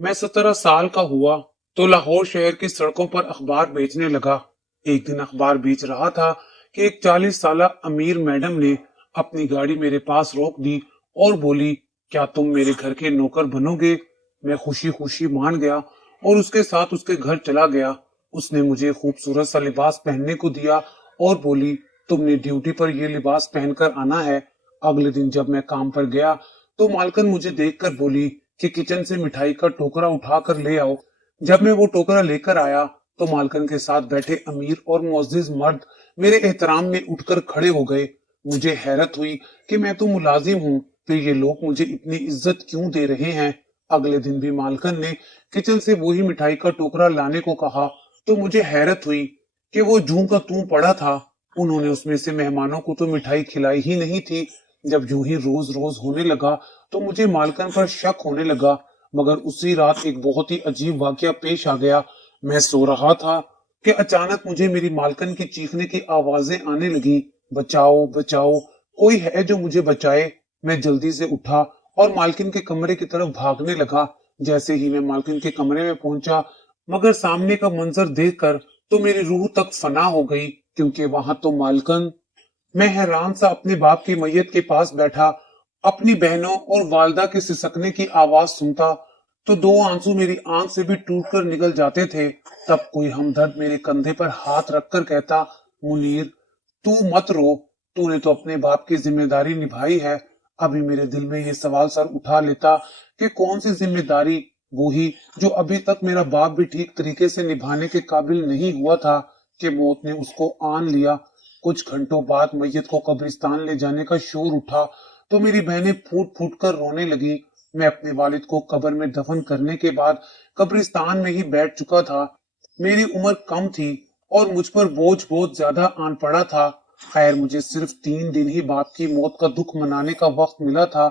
मैं 17 साल का हुआ तो लाहौर शहर की सड़कों पर अखबार बेचने लगा। एक दिन अखबार बेच रहा था कि एक 40 साल अमीर मैडम ने अपनी गाड़ी मेरे पास रोक दी और बोली, क्या तुम मेरे घर के नौकर बनोगे? मैं खुशी खुशी मान गया और उसके साथ उसके घर चला गया। उसने मुझे खूबसूरत सा लिबास पहनने को दिया और बोली, तुमने ड्यूटी पर यह लिबास पहनकर आना है। अगले दिन जब मैं काम पर गया तो मालकिन मुझे देखकर बोली कि किचन से मिठाई का टोकरा उठा कर ले आओ। जब मैं वो टोकरा लेकर आया तो मालकिन के साथ बैठे अमीर और मुअज्जिज मर्द मेरे एहतराम में उठकर खड़े हो गए। मुझे हैरत हुई कि मैं तो मुलाजिम हूँ, फिर ये लोग मुझे इतनी इज्जत क्यों दे रहे हैं। अगले दिन भी मालकिन ने किचन से वही मिठाई का टोकरा लाने को कहा तो मुझे हैरत हुई कि वो जूं का तू पड़ा था। उन्होंने उसमें से मेहमानों को तो मिठाई खिलाई ही नहीं थी। जब यूं ही रोज रोज होने लगा तो मुझे मालकिन पर शक होने लगा। मगर उसी रात एक बहुत ही अजीब वाकया पेश आ गया। मैं सो रहा था कि अचानक मुझे मेरी मालकिन की चीखने की आवाजें आने लगी, बचाओ बचाओ, कोई है जो मुझे बचाए। मैं जल्दी से उठा और मालकिन के कमरे की तरफ भागने लगा। जैसे ही मैं मालकिन के कमरे में पहुंचा, मगर सामने का मंजर देखकर तो मेरी रूह तक फना हो गई, क्योंकि वहां तो मालकिन। मैं हैरान सा अपने बाप की मैयत के पास बैठा, अपनी बहनों और वालदा के सिसकने की आवाज सुनता तो दो आंसू मेरी आंख से भी टूटकर निकल जाते थे। तब कोई हमदर्द मेरे कंधे पर हाथ रखकर कहता, मुनीर, तू मत रो, तूने तो अपने बाप की जिम्मेदारी निभाई है। अभी मेरे दिल में ये सवाल सर उठा लेता कि कौन सी जिम्मेदारी? वो ही जो अभी तक मेरा बाप भी ठीक तरीके से निभाने के काबिल नहीं हुआ था कि मौत ने उसको आन लिया। कुछ घंटों बाद मैयत को कब्रिस्तान ले जाने का शोर उठा तो मेरी बहनें फूट फूट कर रोने लगी। मैं अपने वालिद को कब्र में दफन करने के बाद कब्रिस्तान में ही बैठ चुका था। मेरी उम्र कम थी और मुझ पर बोझ बहुत ज्यादा आन पड़ा था। खैर, मुझे सिर्फ 3 दिन ही बाप की मौत का दुख मनाने का वक्त मिला था।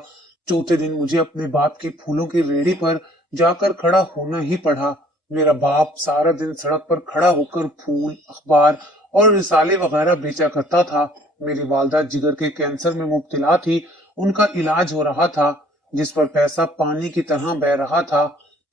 चौथे दिन मुझे अपने बाप की फूलों की रेहड़ी पर जाकर खड़ा होना ही पड़ा। मेरा बाप सारा दिन सड़क पर खड़ा होकर फूल, अखबार और रिसाले वगैरह बेचा करता था। मेरी वालदा जिगर के कैंसर में मुब्तला थी, उनका इलाज हो रहा था, जिस पर पैसा पानी की तरह बह रहा था।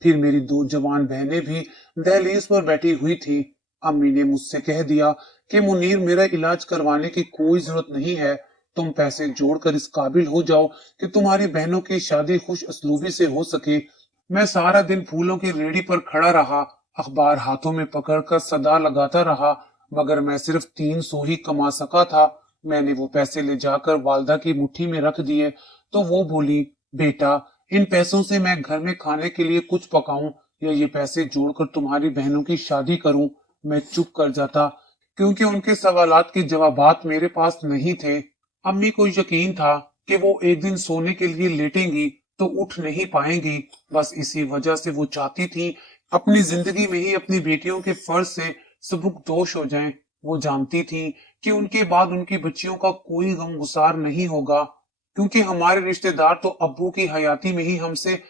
फिर मेरी दो जवान बहनें भी दहलीज पर बैठी हुई थी। अम्मी ने मुझसे कह दिया कि मुनीर, मेरा इलाज करवाने की कोई जरूरत नहीं है। तुम पैसे जोड़कर इस काबिल हो जाओ कि तुम्हारी बहनों की शादी खुश असलूबी से हो सके। मैं सारा दिन फूलों की रेहड़ी पर खड़ा रहा, अखबार हाथों में पकड़कर सदा लगाता रहा, मगर मैं सिर्फ 300 ही कमा सका था। मैंने वो पैसे ले जाकर वालदा की मुट्ठी में रख दिए तो वो बोली, बेटा, इन पैसों से मैं घर में खाने के लिए कुछ पकाऊं या ये पैसे जोड़कर तुम्हारी बहनों की शादी करूं? मैं चुप कर जाता, क्योंकि उनके सवालात के जवाबात मेरे पास नहीं थे। अम्मी को यकीन था कि वो एक दिन सोने के लिए लेटेंगी तो उठ नहीं पाएंगी। बस इसी वजह से वो चाहती थी अपनी जिंदगी में ही अपनी बेटियों के फर्ज से सबुकदोश हो जाएं। वो जानती थी कि उनके बाद उनकी बच्चियों का कोई गम गुसार नहीं होगा, क्योंकि हमारे रिश्तेदार तो अब्बू की हयाती में ही हमसे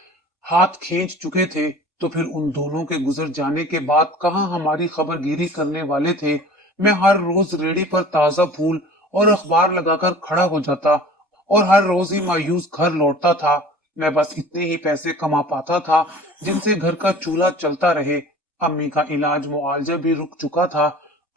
हाथ खींच चुके थे। तो फिर उन दोनों के गुजर जाने के बाद कहाँ हमारी खबरगिरी करने वाले थे। मैं हर रोज रेडी पर ताजा फूल और अखबार लगाकर खड़ा हो जाता और हर रोज ही मायूस घर लौटता था। मैं बस इतने ही पैसे कमा पाता था जिनसे घर का चूल्हा चलता रहे। अम्मी का इलाज मुआवजा भी रुक चुका था।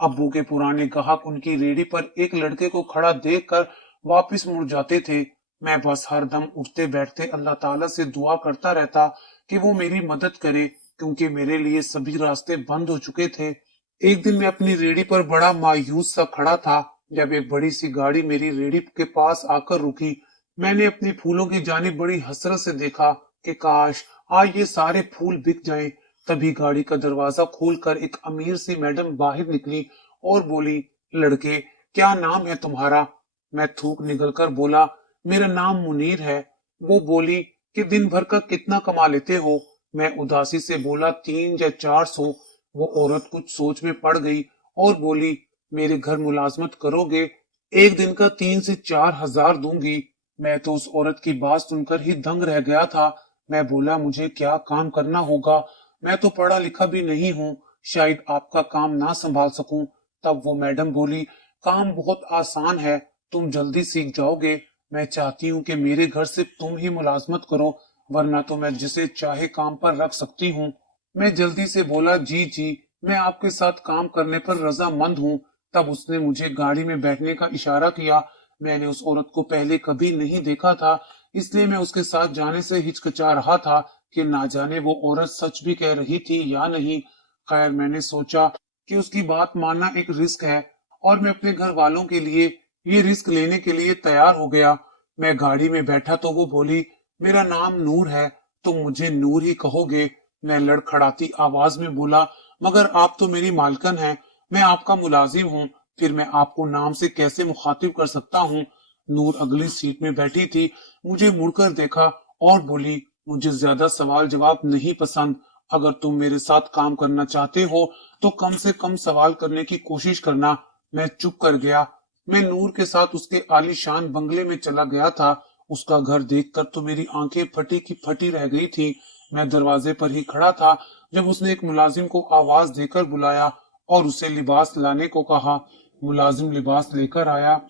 अब्बू के पुराने ग्राहक उनकी रेडी पर एक लड़के को खड़ा देखकर वापस मुड़ जाते थे। मैं बस हर दम उठते बैठते अल्लाह ताला से दुआ करता रहता कि वो मेरी मदद करे, क्योंकि मेरे लिए सभी रास्ते बंद हो चुके थे। एक दिन मैं अपनी रेडी पर बड़ा मायूस सा खड़ा था जब एक बड़ी सी गाड़ी मेरी रेडी के पास आकर रुकी। मैंने अपनी फूलों की जानिब बड़ी हसरत से देखा कि काश आज ये सारे फूल बिक जाएं। तभी गाड़ी का दरवाजा खोलकर एक अमीर सी मैडम बाहर निकली और बोली, लड़के, क्या नाम है तुम्हारा? मैं थूक निकलकर बोला, मेरा नाम मुनीर है। वो बोली कि दिन भर का कितना कमा लेते हो? मैं उदासी से बोला, 3 या 400। वो औरत कुछ सोच में पड़ गई और बोली, मेरे घर मुलाजमत करोगे? एक दिन का 3 से 4 हजार दूंगी। मैं तो उस औरत की बात सुनकर ही दंग रह गया था। मैं बोला, मुझे क्या काम करना होगा? मैं तो पढ़ा लिखा भी नहीं हूँ, शायद आपका काम ना संभाल सकूं। तब वो मैडम बोली, काम बहुत आसान है, तुम जल्दी सीख जाओगे। मैं चाहती हूँ कि मेरे घर सिर्फ तुम ही मुलाजमत करो, वरना तो मैं जिसे चाहे काम पर रख सकती हूँ। मैं जल्दी से बोला, जी जी, मैं आपके साथ काम करने पर रजामंद हूँ। तब उसने मुझे गाड़ी में बैठने का इशारा किया। मैंने उस औरत को पहले कभी नहीं देखा था, इसलिए मैं उसके साथ जाने से हिचकिचा रहा था कि ना जाने वो औरत सच भी कह रही थी या नहीं। खैर, मैंने सोचा कि उसकी बात मानना एक रिस्क है और मैं अपने घर वालों के लिए ये रिस्क लेने के लिए तैयार हो गया। मैं गाड़ी में बैठा तो वो बोली, मेरा नाम नूर है, तुम मुझे नूर ही कहोगे। मैं लड़खड़ाती आवाज में बोला, मगर आप तो मेरी मालकन हैं, मैं आपका मुलाजिम हूँ, फिर मैं आपको नाम से कैसे मुखातिब कर सकता हूँ। नूर अगली सीट में बैठी थी, मुझे मुड़कर देखा और बोली, मुझे ज्यादा सवाल जवाब नहीं पसंद। अगर तुम मेरे साथ काम करना चाहते हो तो कम से कम सवाल करने की कोशिश करना। मैं चुप कर गया। मैं नूर के साथ उसके आलीशान बंगले में चला गया था। उसका घर देखकर तो मेरी आंखें फटी की फटी रह गई थी। मैं दरवाजे पर ही खड़ा था जब उसने एक मुलाजिम को आवाज देकर बुलाया और उसे लिबास लाने को कहा। मुलाजिम लिबास लेकर आया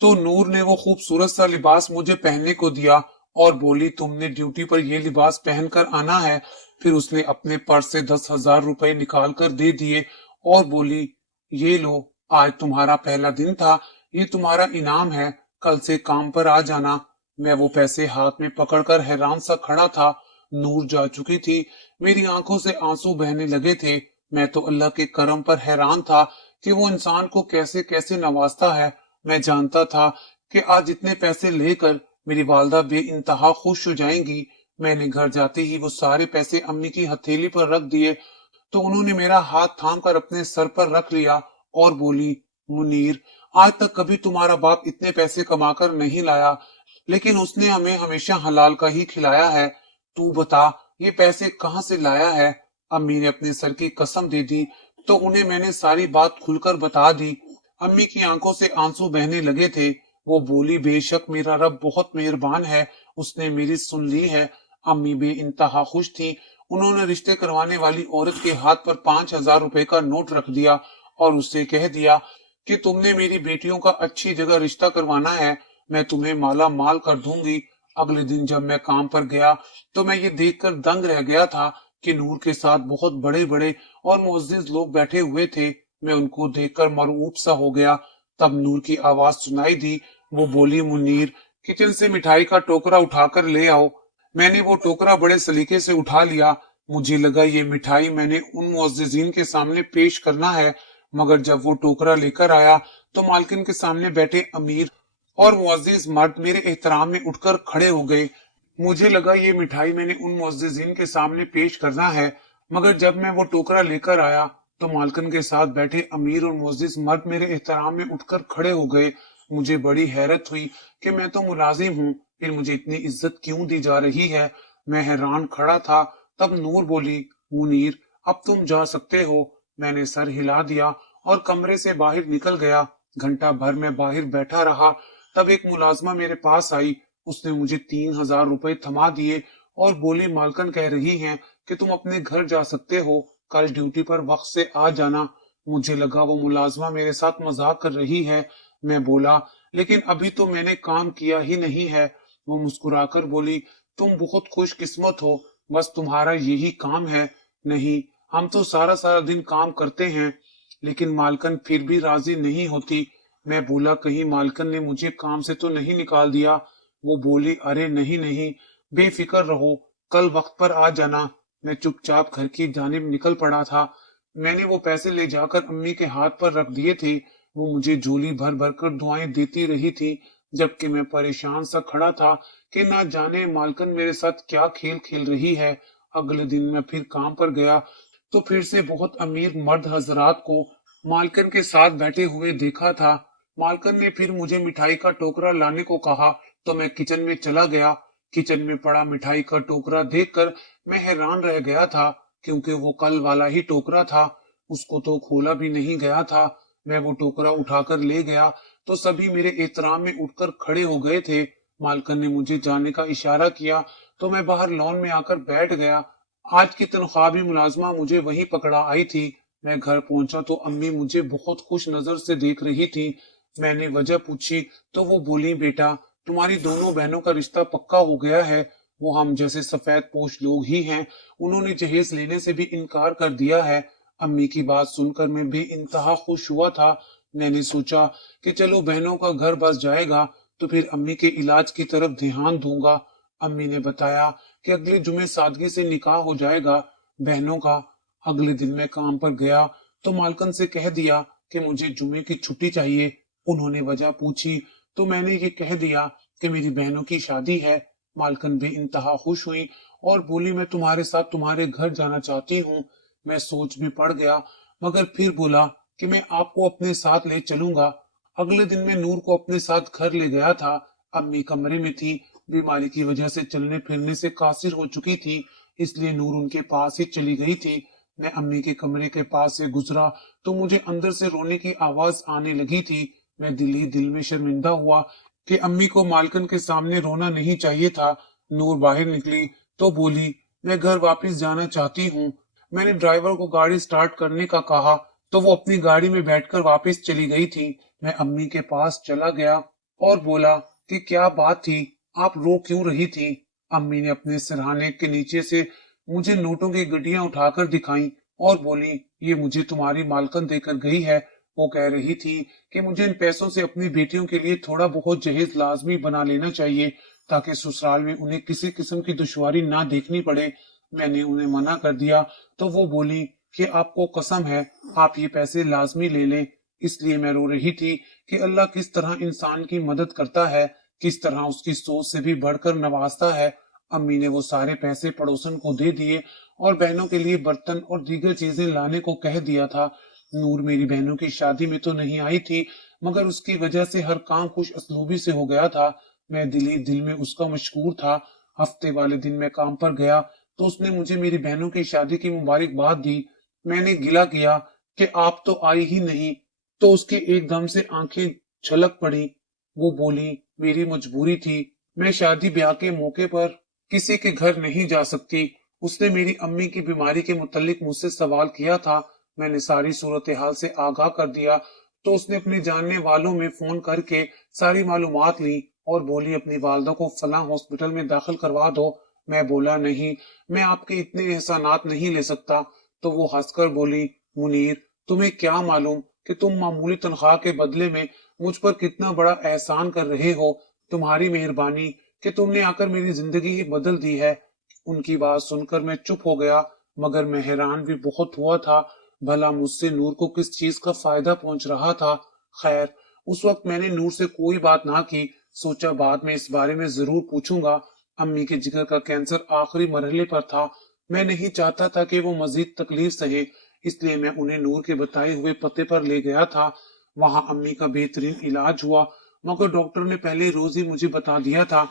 तो नूर ने वो खूबसूरत सा लिबास मुझे पहनने को दिया और बोली, तुमने ड्यूटी पर ये लिबास पहनकर आना है। फिर उसने अपने पर्स से 10,000 रुपए निकाल कर दे दिए और बोली, ये लो, आज तुम्हारा पहला दिन था, ये तुम्हारा इनाम है, कल से काम पर आ जाना। मैं वो पैसे हाथ में पकड़कर हैरान सा खड़ा था। नूर जा चुकी थी, मेरी आंखों से आंसू बहने लगे थे। मैं तो अल्लाह के करम पर हैरान था कि वो इंसान को कैसे कैसे नवाजता है। मैं जानता था कि आज इतने पैसे लेकर मेरी वालदा बेइंतहा खुश हो जाएंगी। मैंने घर जाते ही वो सारे पैसे अम्मी की हथेली पर रख दिए तो उन्होंने मेरा हाथ थाम कर अपने सर पर रख लिया और बोली, मुनीर, आज तक कभी तुम्हारा बाप इतने पैसे कमाकर नहीं लाया, लेकिन उसने हमें हमेशा हलाल का ही खिलाया है। तू बता, ये पैसे कहाँ से लाया है? अम्मी ने अपने सर की कसम दे दी तो उन्हें मैंने सारी बात खुलकर बता दी। अम्मी की आंखों से आंसू बहने लगे थे। वो बोली, बेशक मेरा रब बहुत मेहरबान है, उसने मेरी सुन ली है। अम्मी बेइंतहा खुश थी। उन्होंने रिश्ते करवाने वाली औरत के हाथ पर 5,000 रुपए का नोट रख दिया और उससे कह दिया कि तुमने मेरी बेटियों का अच्छी जगह रिश्ता करवाना है, मैं तुम्हें माला माल कर दूंगी। अगले दिन जब मैं काम पर गया तो मैं ये देखकर दंग रह गया था कि नूर के साथ बहुत बड़े बड़े और मुअज्जिज लोग बैठे हुए थे। मैं उनको देखकर मरऊब सा हो गया। तब नूर की आवाज सुनाई दी। वो बोली, मुनीर, किचन से मिठाई का टोकरा उठाकर ले आओ। मैंने वो टोकरा बड़े सलीके से उठा लिया। मुझे लगा ये मिठाई मैंने उन मुअज्जिजीन के सामने पेश करना है, मगर जब वो टोकरा लेकर आया तो मालकिन के सामने बैठे अमीर और मुअज्जिज मर्द मेरे एहतराम में उठकर खड़े हो गए। मुझे लगा ये मिठाई मैंने उन मुअज्जिजीन के सामने पेश करना है, मगर जब मैं वो टोकरा लेकर आया तो मालकिन के साथ बैठे अमीर और मुअज्जिज मर्द मेरे एहतराम में उठकर खड़े हो गए। मुझे बड़ी हैरत हुई कि मैं तो मुलाजिम हूँ, फिर मुझे इतनी इज्जत क्यों दी जा रही है। मैं हैरान खड़ा था। तब नूर बोली, मुनीर, अब तुम जा सकते हो। मैंने सर हिला दिया और कमरे से बाहर निकल गया। घंटा भर मैं बाहर बैठा रहा। तब एक मुलाजमा मेरे पास आई। उसने मुझे 3,000 रुपए थमा दिए और बोली, मालकन कह रही हैं कि तुम अपने घर जा सकते हो, कल ड्यूटी पर वक्त से आ जाना। मुझे लगा वो मुलाजमा मेरे साथ मजाक कर रही है। मैं बोला, लेकिन अभी तो मैंने काम किया ही नहीं है। वो मुस्कुराकर बोली, तुम बहुत खुशकिस्मत हो, बस तुम्हारा यही काम है। नहीं, हम तो सारा सारा दिन काम करते हैं। लेकिन मालकन फिर भी राजी नहीं होती। मैं बोला, कहीं मालकन ने मुझे काम से तो नहीं निकाल दिया। वो बोली, अरे नहीं नहीं, बेफिक्र रहो, कल वक्त पर आ जाना। मैं चुपचाप घर की जानिब निकल पड़ा था। मैंने वो पैसे ले जाकर अम्मी के हाथ पर रख दिए थे। वो मुझे झोली भर भर कर दुआएं देती रही थी, जबकि मैं परेशान सा खड़ा था कि ना जाने मालकन मेरे साथ क्या खेल खेल रही है। अगले दिन मैं फिर काम पर गया तो फिर से बहुत अमीर मर्द हजरात को मालकन के साथ बैठे हुए देखा था। मालकन ने फिर मुझे मिठाई का टोकरा लाने को कहा तो मैं किचन में चला गया। किचन में पड़ा मिठाई का टोकरा देखकर मैं हैरान रह गया था, क्योंकि वो कल वाला ही टोकरा था। उसको तो खोला भी नहीं गया था। मैं वो टोकरा उठाकर ले गया तो सभी मेरे एहतराम में उठकर खड़े हो गए थे। मालकन ने मुझे जाने का इशारा किया तो मैं बाहर लॉन में आकर बैठ गया। आज की तनख्वाह भी मुलाजमा मुझे वहीं पकड़ा आई थी। मैं घर पहुंचा तो अम्मी मुझे बहुत खुश नजर से देख रही थी। मैंने वजह पूछी तो वो बोली, बेटा, तुम्हारी दोनों बहनों का रिश्ता पक्का हो गया है। वो हम जैसे सफेद पोश लोग ही हैं। उन्होंने जहेज लेने से भी इनकार कर दिया है। अम्मी की बात सुनकर मैं भी इंतहा खुश हुआ था। मैंने सोचा कि चलो बहनों का घर बस जाएगा तो फिर अम्मी के इलाज की तरफ ध्यान दूंगा। अम्मी ने बताया कि अगले जुमे सादगी से निकाह हो जाएगा बहनों का। अगले दिन मैं काम पर गया तो मालकन से कह दिया कि मुझे जुमे की छुट्टी चाहिए। उन्होंने वजह पूछी तो मैंने ये कह दिया कि मेरी बहनों की शादी है। मालकन भी इंतहा खुश हुई और बोली मैं तुम्हारे साथ तुम्हारे घर जाना चाहती हूँ। मैं सोच में पड़ गया मगर फिर बोला कि मैं आपको अपने साथ ले चलूंगा। अगले दिन मैं नूर को अपने साथ घर ले गया था। अम्मी कमरे में थी। बीमारी की वजह से चलने फिरने से कासिर हो चुकी थी, इसलिए नूर उनके पास ही चली गई थी। मैं अम्मी के कमरे के पास से गुजरा तो मुझे अंदर से रोने की आवाज आने लगी थी। मैं दिल ही दिल में शर्मिंदा हुआ कि अम्मी को मालकन के सामने रोना नहीं चाहिए था। नूर बाहर निकली तो बोली मैं घर वापस जाना चाहती हूँ। मैंने ड्राइवर को गाड़ी स्टार्ट करने का कहा तो वो अपनी गाड़ी में बैठकर वापस चली गई थी। मैं अम्मी के पास चला गया और बोला कि क्या बात थी, आप रो क्यों रही थी। अम्मी ने अपने सिरहाने के नीचे से मुझे नोटों की गड्डियां उठाकर दिखाई और बोली ये मुझे तुम्हारी मालकन देकर गई है। वो कह रही थी कि मुझे इन पैसों से अपनी बेटियों के लिए थोड़ा बहुत जहेज लाजमी बना लेना चाहिए ताकि ससुराल में उन्हें किसी किस्म की दुश्वारी ना देखनी पड़े। मैंने उन्हें मना कर दिया तो वो बोली कि आपको कसम है आप ये पैसे लाजमी ले लें। इसलिए मैं रो रही थी कि अल्लाह किस तरह इंसान की मदद करता है, किस तरह उसकी सोच से भी बढ़कर नवाजता है। अम्मी ने वो सारे पैसे पड़ोसन को दे दिए और बहनों के लिए बर्तन और दीगर चीजें लाने को कह दिया था। नूर मेरी बहनों की शादी में तो नहीं आई थी मगर उसकी वजह से हर काम खुश असलूबी से हो गया था। मैं दिल ही दिल में उसका मशकूर था। हफ्ते वाले दिन मैं काम पर गया तो उसने मुझे मेरी बहनों की शादी की मुबारकबाद दी। मैंने गिला किया कि आप तो आई ही नहीं, तो उसकी एकदम से आंखें छलक पड़ी। वो बोली मेरी मजबूरी थी, मैं शादी ब्याह के मौके पर किसी के घर नहीं जा सकती। उसने मेरी अम्मी की बीमारी के मुतालिक मुझसे सवाल किया था। मैंने सारी सूरत हाल से आगाह कर दिया तो उसने अपने जानने वालों में फोन करके सारी मालूमात ली और बोली अपनी वालदा को फलां हॉस्पिटल में दाखिल करवा दो। मैं बोला नहीं, मैं आपके इतने एहसानात नहीं ले सकता। तो वो हंसकर बोली मुनीर तुम्हें क्या मालूम कि तुम मामूली तनख्वाह के बदले में मुझ पर कितना बड़ा एहसान कर रहे हो। तुम्हारी मेहरबानी कि तुमने आकर मेरी जिंदगी ही बदल दी है। उनकी बात सुनकर मैं चुप हो गया मगर मैं हैरान भी बहुत हुआ था। भला मुझसे नूर को किस चीज का फायदा पहुंच रहा था। खैर उस वक्त मैंने नूर से कोई बात ना की। सोचा बाद में इस बारे में जरूर पूछूंगा। अम्मी के जिगर का कैंसर आखिरी मरहले पर था। मैं नहीं चाहता था कि वो मजीद तकलीफ सहे, इसलिए मैं उन्हें नूर के बताए हुए पते पर ले गया था। वहां अम्मी का बेहतरीन इलाज हुआ मगर डॉक्टर ने पहले रोज ही मुझे बता दिया था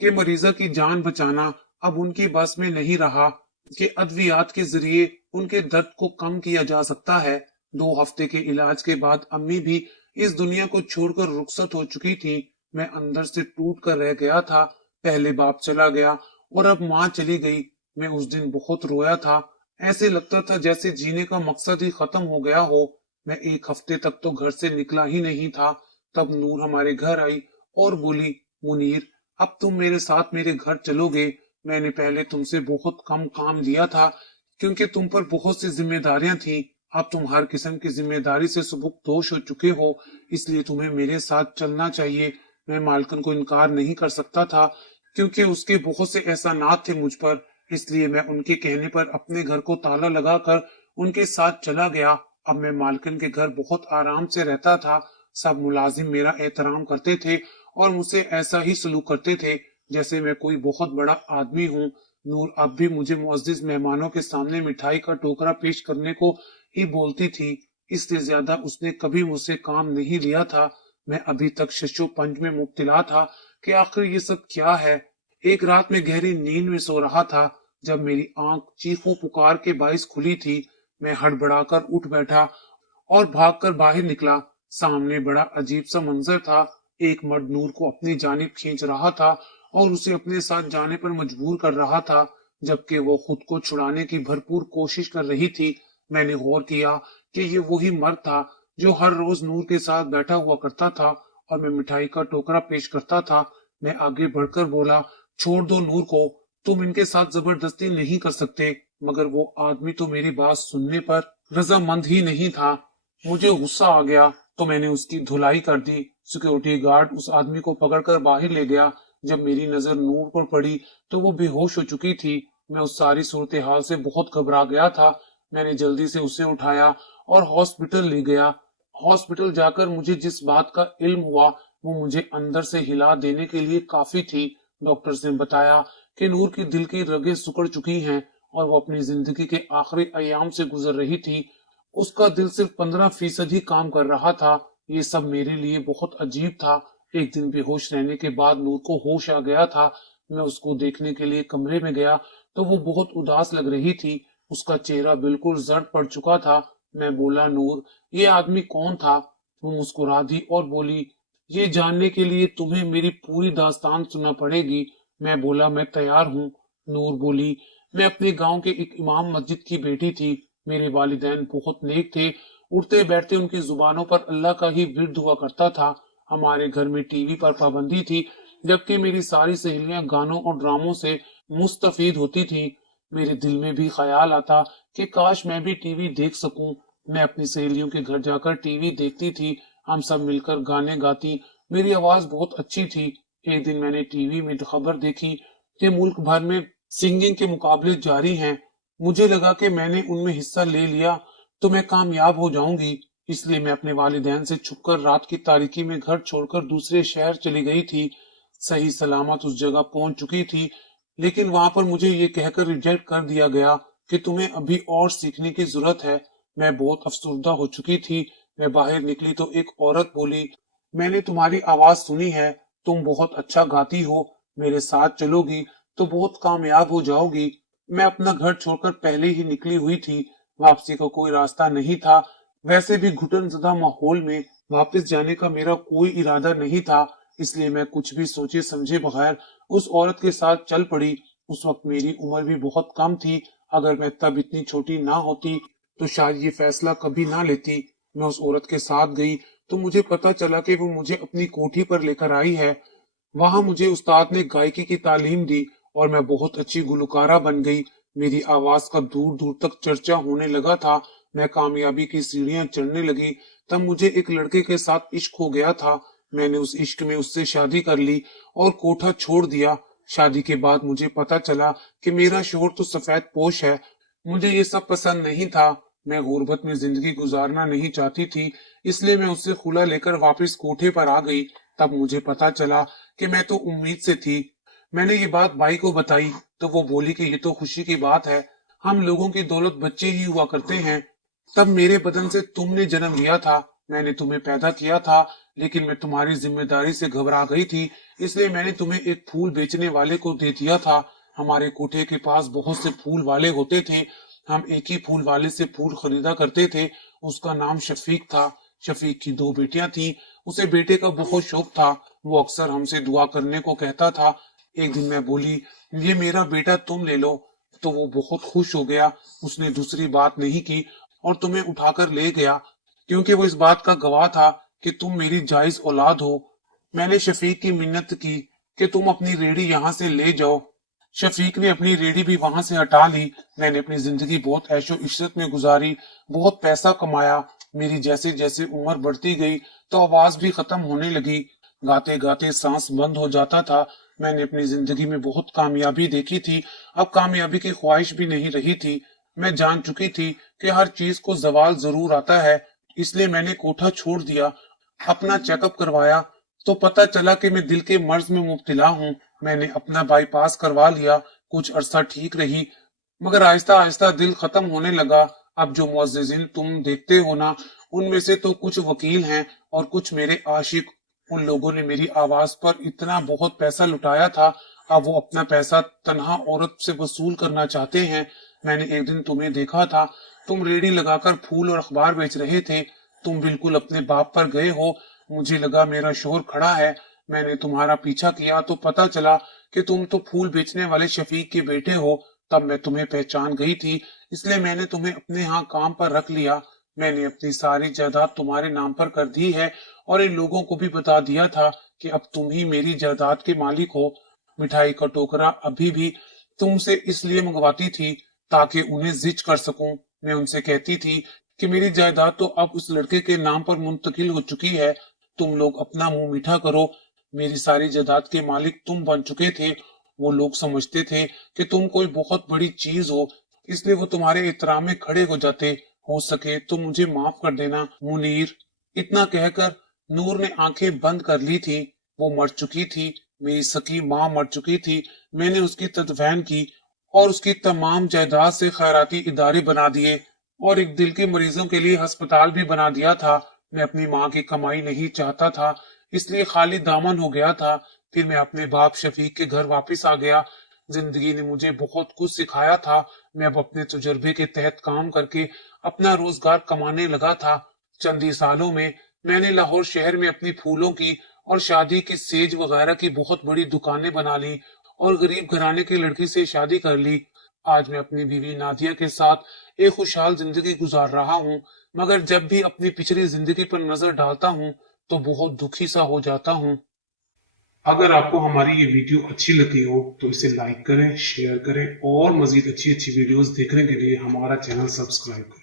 कि मरीजा की जान बचाना अब उनकी बस में नहीं रहा, कि अद्वियात के जरिए उनके दर्द को कम किया जा सकता है। 2 हफ्ते के इलाज के बाद अम्मी भी इस दुनिया को छोड़कर रुखसत हो चुकी थी। मैं अंदर से टूट कर रह गया था। पहले बाप चला गया और अब माँ चली गई। मैं उस दिन बहुत रोया था। ऐसे लगता था जैसे जीने का मकसद ही खत्म हो गया हो। मैं 1 हफ्ते तक तो घर से निकला ही नहीं था। तब नूर हमारे घर आई और बोली मुनीर अब तुम मेरे साथ मेरे घर चलोगे। मैंने पहले तुमसे बहुत कम काम लिया था क्योंकि तुम पर बहुत सी जिम्मेदारियां थी। अब तुम हर किस्म की जिम्मेदारी से सुबुकदोश हो चुके हो, इसलिए तुम्हें मेरे साथ चलना चाहिए। मैं मालकन को इनकार नहीं कर सकता था क्योंकि उसके बहुत से एहसानात थे मुझ पर। इसलिए मैं उनके कहने पर अपने घर को ताला लगाकर उनके साथ चला गया। अब मैं मालकन के घर बहुत आराम से रहता था। सब मुलाजिम मेरा एहतराम करते थे और मुझसे ऐसा ही सलूक करते थे जैसे मैं कोई बहुत बड़ा आदमी हूँ। नूर अब भी मुझे मुअज्जिज मेहमानों के सामने मिठाई का टोकरा पेश करने को ही बोलती थी। इससे ज्यादा उसने कभी मुझसे काम नहीं लिया था। मैं अभी तक शशो पंच में मुब्तला था कि आखिर ये सब क्या है। एक रात में गहरी नींद में सो रहा था जब मेरी आंख चीखों पुकार के बाइस खुली थी। मैं हड़बड़ाकर उठ बैठा और भागकर बाहर निकला। सामने बड़ा अजीब सा मंजर था। एक मर्द नूर को अपनी जानिब खींच रहा था और उसे अपने साथ जाने पर मजबूर कर रहा था, जबकि वो खुद को छुड़ाने की भरपूर कोशिश कर रही थी। मैंने गौर किया कि ये वही मर्द था जो हर रोज नूर के साथ बैठा हुआ करता था और मैं मिठाई का टोकरा पेश करता था। मैं आगे बढ़कर बोला छोड़ दो नूर को, तुम इनके साथ जबरदस्ती नहीं कर सकते। मगर वो आदमी तो मेरी बात सुनने पर रजामंद ही नहीं था। मुझे गुस्सा आ गया तो मैंने उसकी धुलाई कर दी। सिक्योरिटी गार्ड उस आदमी को पकड़कर बाहर ले गया। जब मेरी नजर नूर पर पड़ी तो वो बेहोश हो चुकी थी। मैं उस सारी सूरत हाल से बहुत घबरा गया था। मैंने जल्दी से उसे उठाया और हॉस्पिटल ले गया। हॉस्पिटल जाकर मुझे जिस बात का इल्म हुआ वो मुझे अंदर से हिला देने के लिए काफी थी। डॉक्टर्स ने बताया कि नूर की दिल की रगें सिकुड़ चुकी हैं और वो अपनी जिंदगी के आखिरी अयाम से गुजर रही थी। उसका दिल सिर्फ 15% ही काम कर रहा था। ये सब मेरे लिए बहुत अजीब था। एक दिन बेहोश रहने के बाद नूर को होश आ गया था। मैं उसको देखने के लिए कमरे में गया तो वो बहुत उदास लग रही थी। उसका चेहरा बिल्कुल जर्द पड़ चुका था। मैं बोला, नूर, ये आदमी कौन था? वो मुस्कुरा दी और बोली, ये जानने के लिए तुम्हें मेरी पूरी दास्तान सुनना पड़ेगी। मैं बोला, मैं तैयार हूँ। नूर बोली, मैं अपने गांव के एक इमाम मस्जिद की बेटी थी। मेरे वालिदैन बहुत नेक थे। उठते बैठते उनकी जुबानों पर अल्लाह का ही विर्द हुआ करता था। हमारे घर में टीवी पर पाबंदी थी, जबकि मेरी सारी सहेलियां गानों और ड्रामों से मुस्तफीद होती थी। मेरे दिल में भी ख्याल आता कि काश मैं भी टीवी देख सकूं। मैं अपनी सहेलियों के घर जाकर टीवी देखती थी। हम सब मिलकर गाने गाती। मेरी आवाज बहुत अच्छी थी। एक दिन मैंने टीवी में खबर देखी कि मुल्क भर में सिंगिंग के मुकाबले जारी हैं। मुझे लगा कि मैंने उनमें हिस्सा ले लिया तो मैं कामयाब हो जाऊंगी। इसलिए मैं अपने वालिदैन से छुपकर रात की तारीकी में घर छोड़कर दूसरे शहर चली गई थी। सही सलामत उस जगह पहुंच चुकी थी, लेकिन वहां पर मुझे ये कहकर रिजेक्ट कर दिया गया कि तुम्हें अभी और सीखने की जरूरत है। मैं बहुत अफसुर्दा हो चुकी थी। मैं बाहर निकली तो एक औरत बोली, मैंने तुम्हारी आवाज सुनी है, तुम बहुत अच्छा गाती हो, मेरे साथ चलोगी तो बहुत कामयाब हो जाओगी। मैं अपना घर छोड़कर पहले ही निकली हुई थी। वापसी का कोई रास्ता नहीं था। वैसे भी घुटनज़दा माहौल में वापस जाने का मेरा कोई इरादा नहीं था। इसलिए मैं कुछ भी सोचे समझे बगैर उस औरत के साथ चल पड़ी। उस वक्त मेरी उम्र भी बहुत कम थी। अगर मैं तब इतनी छोटी ना होती तो शायद ये फैसला कभी ना लेती। मैं उस औरत के साथ गई तो मुझे पता चला कि वो मुझे अपनी कोठी पर लेकर आई है। वहां मुझे उस्ताद ने गायकी की तालीम दी और मैं बहुत अच्छी गुलकारा बन गई। मेरी आवाज का दूर दूर तक चर्चा होने लगा था। मैं कामयाबी की सीढ़ियां चढ़ने लगी। तब मुझे एक लड़के के साथ इश्क हो गया था। मैंने उस इश्क में उससे शादी कर ली और कोठा छोड़ दिया। शादी के बाद मुझे पता चला कि मेरा शोहर तो सफेद पोश है। मुझे ये सब पसंद नहीं था। मैं गुर्बत में जिंदगी गुजारना नहीं चाहती थी। इसलिए मैं उससे खुला लेकर वापस कोठे पर आ गई। तब मुझे पता चला कि मैं तो उम्मीद से थी। मैंने ये बात भाई को बताई तो वो बोली कि ये तो खुशी की बात है, हम लोगों की दौलत बच्चे ही हुआ करते हैं। तब मेरे बदन से तुमने जन्म लिया था। मैंने तुम्हें पैदा किया था, लेकिन मैं तुम्हारी जिम्मेदारी से घबरा गई थी। इसलिए मैंने तुम्हें एक फूल बेचने वाले को दे दिया था। हमारे कोठे के पास बहुत से फूल वाले होते थे। हम एक ही फूल वाले से फूल खरीदा करते थे। उसका नाम शफीक था। शफीक की दो बेटियां थी। उसे बेटे का बहुत शौक था। वो अक्सर हमसे दुआ करने को कहता था। एक दिन मैं बोली, ये मेरा बेटा तुम ले लो। तो वो बहुत खुश हो गया। उसने दूसरी बात नहीं की और तुम्हें उठाकर ले गया, क्योंकि वो इस बात का गवाह था कि तुम मेरी जायज औलाद हो। मैंने शफीक की मिन्नत की कि तुम अपनी रेडी यहाँ से ले जाओ। शफीक ने अपनी रेडी भी वहां से हटा ली। मैंने अपनी जिंदगी बहुत ऐशो इशरत में गुजारी, बहुत पैसा कमाया। मेरी जैसे जैसे उम्र बढ़ती गई तो आवाज भी खत्म होने लगी। गाते गाते सांस बंद हो जाता था। मैंने अपनी जिंदगी में बहुत कामयाबी देखी थी। अब कामयाबी की ख्वाहिश भी नहीं रही थी। मैं जान चुकी थी कि हर चीज को जवाल जरूर आता है। इसलिए मैंने कोठा छोड़ दिया। अपना चेकअप करवाया तो पता चला कि मैं दिल के मर्ज में मुब्तला हूँ। मैंने अपना बाईपास करवा लिया। कुछ अरसा ठीक रही, मगर आहिस्ता आहिस्ता दिल खत्म होने लगा। अब जो मुअज्जिज़ीन तुम देखते हो ना, उनमें से तो कुछ वकील हैं और कुछ मेरे आशिक। उन लोगों ने मेरी आवाज पर इतना बहुत पैसा लुटाया था। अब वो अपना पैसा तन्हा औरत से वसूल करना चाहते हैं। मैंने एक दिन तुम्हें देखा था। तुम रेडी लगाकर फूल और अखबार बेच रहे थे। तुम बिल्कुल अपने बाप पर गए हो। मुझे लगा मेरा शोहर खड़ा है। मैंने तुम्हारा पीछा किया तो पता चला कि तुम तो फूल बेचने वाले शफीक के बेटे हो। तब मैं तुम्हें पहचान गई थी। इसलिए मैंने तुम्हें अपने यहाँ काम पर रख लिया। मैंने अपनी सारी जायदाद तुम्हारे नाम पर कर दी है और इन लोगों को भी बता दिया था कि अब तुम ही मेरी जायदाद के मालिक हो। मिठाई का टोकरा अभी भी तुमसे इसलिए मंगवाती थी ताकि उन्हें जिच कर सकूं। मैं उनसे कहती थी कि मेरी जायदाद तो अब उस लड़के के नाम पर मुंतकिल हो चुकी है, तुम लोग अपना मुंह मीठा करो। मेरी सारी जायदाद के मालिक तुम बन चुके थे। वो लोग समझते थे कि तुम कोई बहुत बड़ी चीज हो, इसलिए वो तुम्हारे एहतराम में खड़े हो जाते। हो सके तो मुझे माफ कर देना मुनीर। इतना कहकर नूर ने आंखें बंद कर ली थी। वो मर चुकी थी, मेरी सकी माँ मर चुकी थी। मैंने उसकी तदफीन की और उसकी तमाम जायदाद से खैराती इदारे बना दिए और एक दिल के मरीजों के लिए अस्पताल भी बना दिया था। मैं अपनी माँ की कमाई नहीं चाहता था, इसलिए खाली दामन हो गया था। फिर मैं अपने बाप शफीक के घर वापस आ गया। जिंदगी ने मुझे बहुत कुछ सिखाया था। मैं अब अपने तजुर्बे के तहत काम करके अपना रोजगार कमाने लगा था। चंद ही सालों में मैंने लाहौर शहर में अपनी फूलों की और शादी की सेज वगैरह की बहुत बड़ी दुकानें बना ली और गरीब घराने की लड़की से शादी कर ली। आज मैं अपनी बीवी नादिया के साथ एक खुशहाल जिंदगी गुजार रहा हूँ, मगर जब भी अपनी पिछली जिंदगी पर नजर डालता हूँ तो बहुत दुखी सा हो जाता हूँ। अगर आपको हमारी ये वीडियो अच्छी लगी हो तो इसे लाइक करें, शेयर करें और मजीद अच्छी अच्छी वीडियोस देखने के लिए हमारा चैनल सब्सक्राइब करें।